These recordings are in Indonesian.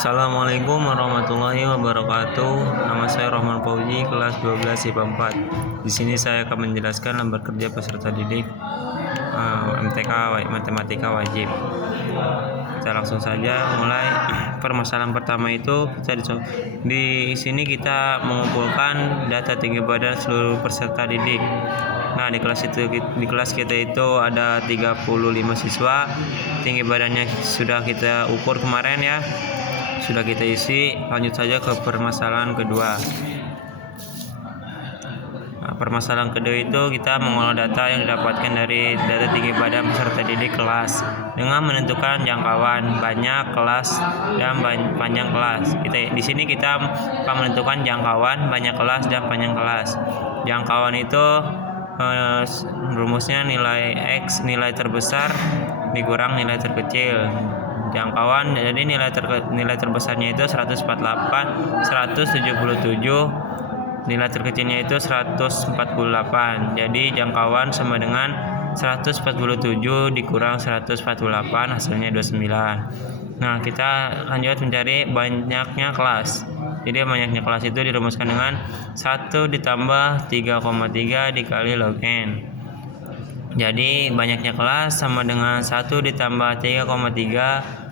Assalamualaikum warahmatullahi wabarakatuh. Nama saya Rahman Fauzi, kelas 12 IPA 4. Di sini saya akan menjelaskan lembar kerja peserta didik MTK Matematika Wajib. Kita langsung saja mulai. Permasalahan pertama itu di sini kita mengumpulkan data tinggi badan seluruh peserta didik. Nah, di kelas kita itu ada 35 siswa. Tinggi badannya sudah kita ukur kemarin ya. Sudah kita isi. Lanjut saja ke permasalahan kedua. Nah, permasalahan kedua itu kita mengolah data yang didapatkan dari data tinggi badan peserta didik kelas dengan menentukan jangkauan, banyak kelas dan panjang kelas. Di sini kita akan menentukan jangkauan, banyak kelas dan panjang kelas. Jangkauan itu rumusnya nilai X, nilai terbesar dikurang nilai terkecil. Jangkauan, jadi nilai terbesarnya itu 148, 177, nilai terkecilnya itu 148. Jadi jangkauan sama dengan 147 dikurang 148, hasilnya 29. Nah, kita lanjut mencari banyaknya kelas. Jadi banyaknya kelas itu dirumuskan dengan 1 ditambah 3,3 dikali log N. Jadi banyaknya kelas sama dengan 1 ditambah 3,3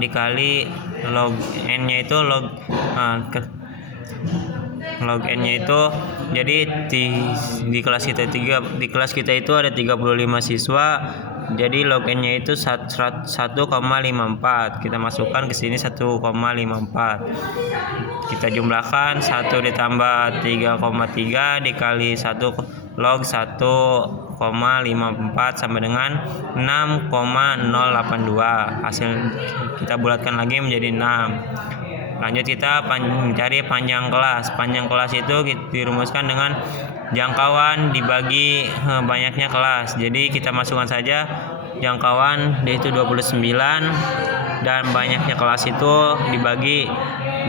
dikali log N-nya itu log N-nya itu, jadi di kelas kita itu ada 35 siswa. Jadi log N-nya itu 1,54. Kita masukkan ke sini 1,54. Kita jumlahkan 1 ditambah 3,3 dikali 1 log 1,54 sama dengan 6,082. Hasil kita bulatkan lagi menjadi 6. Lanjut kita mencari panjang kelas. Panjang kelas itu dirumuskan dengan jangkauan dibagi banyaknya kelas. Jadi kita masukkan saja jangkauan yaitu 29 dan banyaknya kelas itu dibagi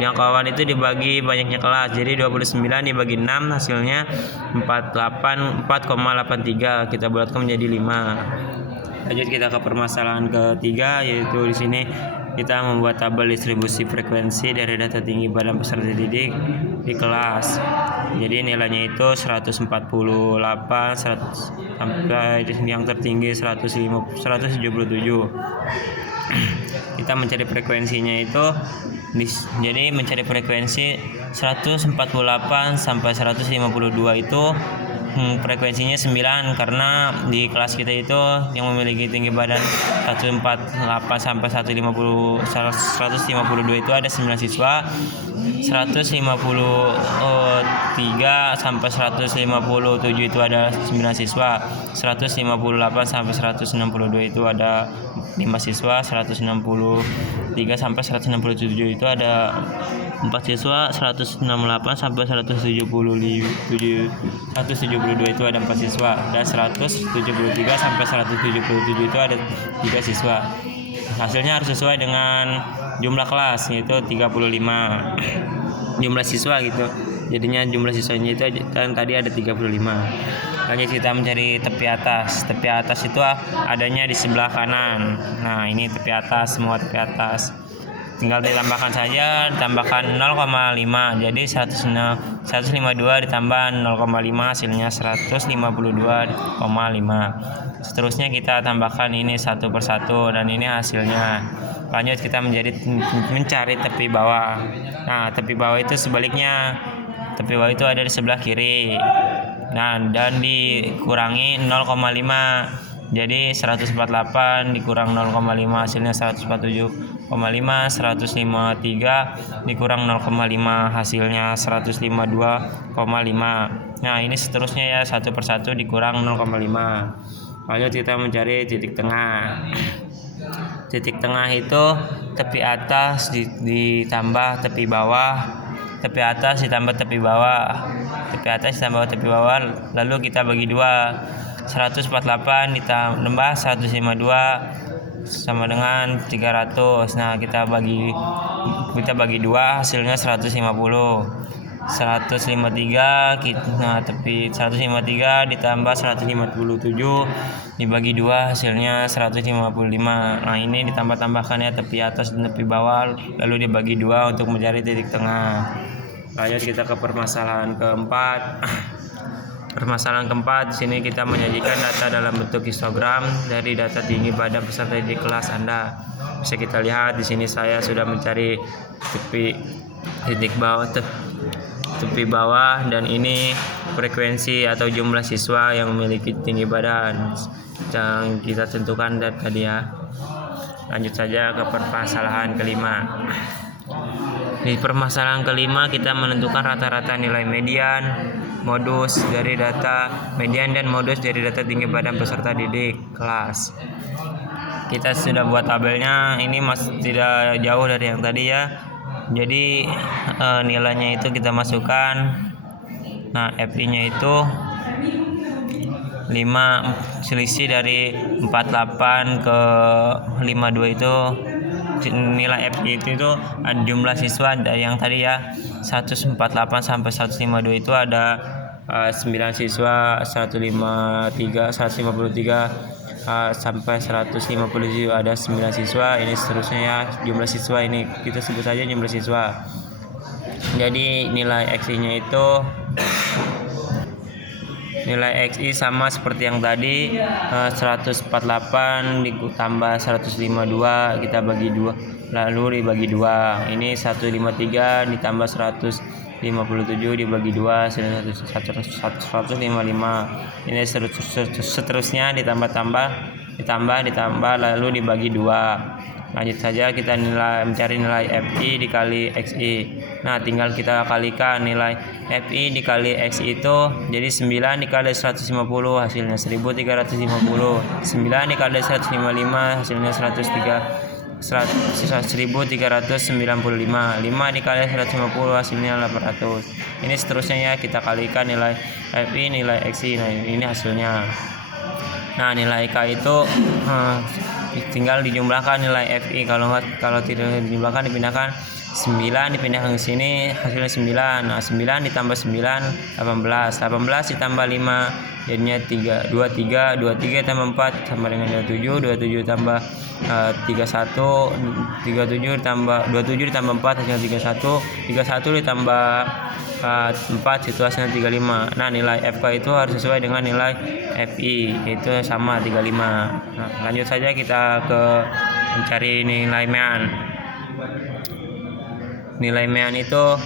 jangkauan itu dibagi banyaknya kelas. Jadi 29 dibagi 6 hasilnya 4,83. Kita bulatkan menjadi 5. Lanjut kita ke permasalahan ketiga, yaitu di sini kita membuat tabel distribusi frekuensi dari data tinggi badan peserta didik di kelas. Jadi nilainya itu 148, 100 sampai yang tertinggi 177. Kita mencari frekuensinya itu jadi mencari frekuensi 148 sampai 152 itu frekuensinya 9, karena di kelas kita itu yang memiliki tinggi badan 148 sampai 152 itu ada 9 siswa. 153 sampai 157 itu ada 9 siswa. 158 sampai 162 itu ada 5 siswa. 163 sampai 167 itu ada 4 siswa. 168 sampai 172 itu ada 4 siswa, dan 173 sampai 177 itu ada 3 siswa. Hasilnya harus sesuai dengan jumlah kelas, yaitu 35 jumlah siswa gitu. Jadinya jumlah siswanya itu kan tadi ada 35. Lanjut kita mencari tepi atas. Tepi atas itu adanya di sebelah kanan. Nah, ini tepi atas, semua tepi atas. Tinggal ditambahkan saja, tambahkan 0,5. Jadi 152 ditambah 0,5 hasilnya 152,5. Seterusnya kita tambahkan ini satu persatu dan ini hasilnya. Lanjut kita mencari tepi bawah. Nah, tepi bawah itu sebaliknya. Tepi bawah itu ada di sebelah kiri. Nah, dan dikurangi 0,5. Jadi 148 dikurang 0,5 hasilnya 147,5. 153 dikurang 0,5 hasilnya 152,5. Nah, ini seterusnya ya, satu persatu dikurang 0,5. Lanjut kita mencari titik tengah. Titik tengah itu tepi atas ditambah tepi bawah. Tepi atas ditambah tepi bawah. Tepi atas ditambah tepi bawah, lalu kita bagi 2. 148 ditambah 152 sama dengan 300. Nah, kita bagi 2 hasilnya 150. 153 tepi 153 ditambah 157 dibagi 2 hasilnya 155. Nah, ini ditambah-tambahkannya tepi atas dan tepi bawah lalu dibagi 2 untuk mencari titik tengah. Lanjut kita ke permasalahan keempat. Permasalahan keempat, di sini kita menyajikan data dalam bentuk histogram dari data tinggi badan peserta di kelas Anda. Bisa kita lihat di sini saya sudah mencari tepi bawah dan ini frekuensi atau jumlah siswa yang memiliki tinggi badan yang kita tentukan dari tadi ya. Lanjut saja ke permasalahan kelima. Di permasalahan kelima kita menentukan rata-rata nilai median, modus dari data median dan modus dari data tinggi badan peserta didik kelas. Kita sudah buat tabelnya, ini masih tidak jauh dari yang tadi ya. Jadi nilainya itu kita masukkan. Nah, FI-nya itu 5, selisih dari 48 ke 52 itu nilai FI itu ada jumlah siswa yang tadi ya 148 sampai 152 itu ada 9 siswa, 153 sampai 157 ada 9 siswa. Ini seterusnya ya, jumlah siswa ini kita sebut saja jumlah siswa. Jadi nilai XI-nya itu nilai XI sama seperti yang tadi, 148 ditambah 152 kita bagi 2 lalu dibagi 2. Ini 153 ditambah 157 dibagi 2 155. Ini seterusnya ditambah lalu dibagi 2. Lanjut saja kita mencari nilai FI dikali XI. Nah, tinggal kita kalikan nilai FI dikali XI itu jadi 9 dikali 150 hasilnya 1350. 9 dikali 155 hasilnya 1395. 5 dikali 150 hasilnya 800. Ini seterusnya ya, kita kalikan nilai FI nilai XI. Nah, ini hasilnya. Nah, nilai K itu tinggal dijumlahkan nilai FI. Kalau tidak dijumlahkan dipindahkan 9 dipindahkan ke sini hasilnya 9. Nah, 9 ditambah 9 18 ditambah 5 jadinya 23 tambah 4 sama dengan 27 tambah 31 37 ditambah 4 hasilnya 31 ditambah 4 itu hasilnya 35. Nah, nilai FK itu harus sesuai dengan nilai FI itu sama 35. Nah, lanjut saja kita ke mencari nilai mean. Nilai mean itu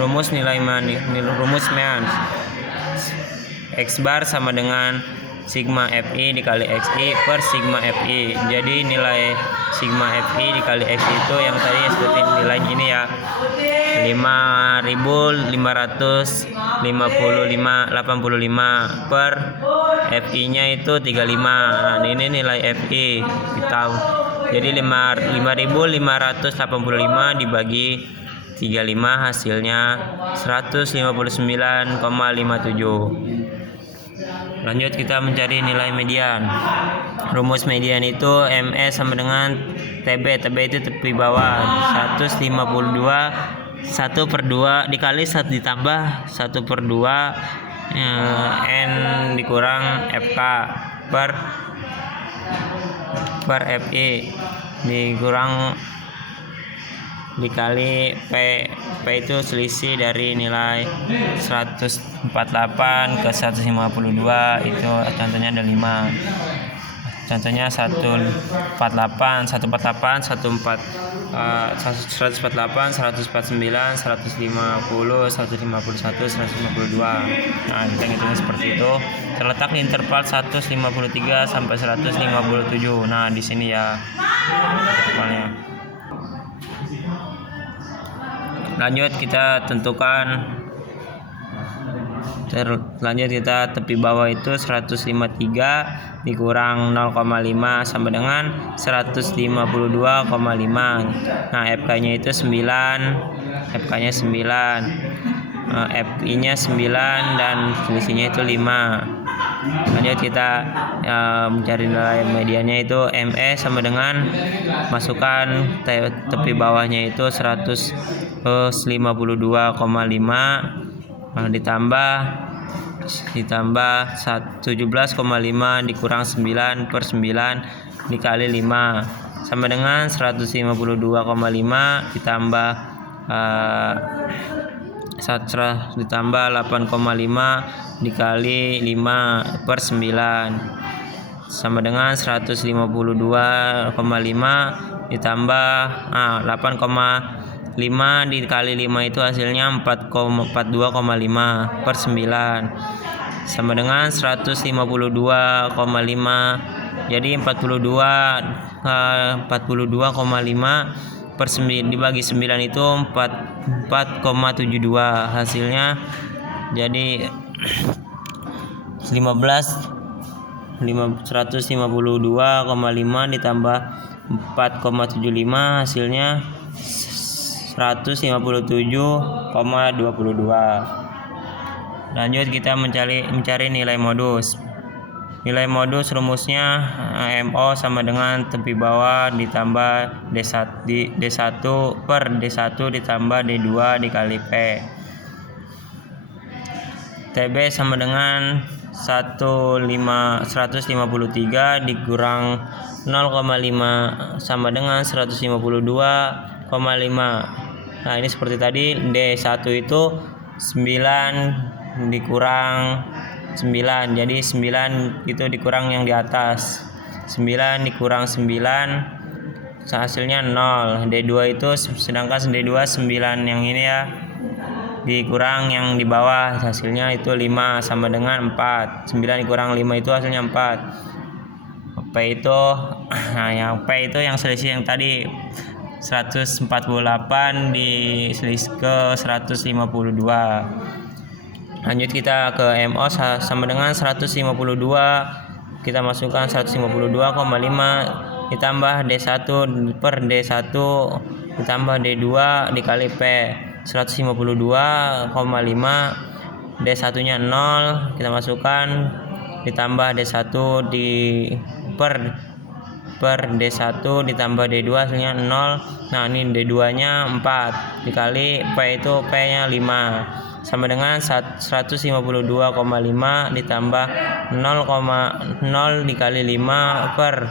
rumus nilai mean, rumus mean X bar sama dengan sigma FI dikali XI per sigma FI. Jadi nilai sigma FI dikali XI itu yang tadi seperti nilai ini ya, 5.585 per FI nya itu 35. Nah, ini nilai FI kita jadi 5.585 dibagi 35 hasilnya 159,57. Lanjut kita mencari nilai median. Rumus median itu ME sama dengan TB. TB itu tepi bawah 152 1/2 dikali 1 ditambah 1/2 N dikurang FK per FI dikurang dikali P. P itu selisih dari nilai 148 ke 152. Itu contohnya ada 5. Contohnya 148, 149, 150, 151, 152. Nah, kita hitungnya seperti itu. Terletak di interval 153 sampai 157. Nah, di sini ya intervalnya. Lanjut kita tentukan. Lanjut kita tepi bawah itu 153 dikurang 0,5 sama dengan 152,5. Nah, FK-nya itu 9. FK-nya 9. FI-nya 9 dan selisihnya itu 5. Lanjut kita mencari nilai mediannya, itu ME sama dengan masukkan tepi bawahnya itu 152,5 ditambah 17,5 dikurang 9 per 9 dikali 5 sama dengan 152,5 ditambah 8,5 dikali 5 per 9 sama dengan 152,5 ditambah 8,5 dikali 5 itu hasilnya 42,5 per 9 sama dengan 152,5. Jadi 42,5 per 9 dibagi 9 itu 4,72 hasilnya. Jadi 152,5 ditambah 4,75 hasilnya 157,22. Lanjut kita mencari nilai modus. Nilai modus rumusnya MO sama dengan tepi bawah ditambah D1 per D1 ditambah D2 dikali P. TB sama dengan 153 dikurang 0,5 sama dengan 152,5. Nah ini seperti tadi, D1 itu 9 dikurang 9, jadi 9 itu dikurang yang di atas, 9 dikurang 9 hasilnya 0. D2 itu sedangkan D2 9 yang ini ya, dikurang yang di bawah hasilnya itu 5 sama dengan 4. 9 dikurang 5 itu hasilnya 4. P itu yang P itu yang selisih yang tadi 148 diselisih ke 152. Lanjut kita ke MO sama dengan 152, kita masukkan 152,5 ditambah D1 per D1 ditambah D2 dikali P. 152,5 D1 nya 0, kita masukkan ditambah D1 per D1 ditambah D2 hasilnya 0. Nah ini D2 nya 4 dikali P itu P nya 5 sama dengan 152,5 ditambah 0,0 dikali 5 per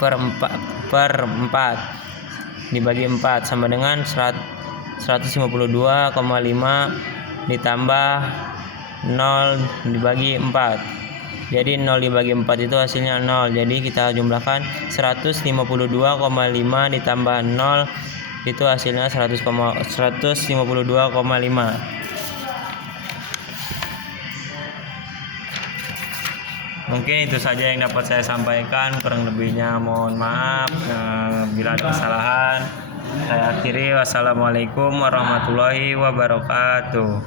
4 dibagi 4 sama dengan 152,5 ditambah 0 dibagi 4. Jadi 0 dibagi 4 itu hasilnya 0. Jadi kita jumlahkan 152,5 ditambah 0 itu hasilnya 152,5. Mungkin itu saja yang dapat saya sampaikan, kurang lebihnya mohon maaf bila ada kesalahan. Saya akhiri, wassalamualaikum warahmatullahi wabarakatuh.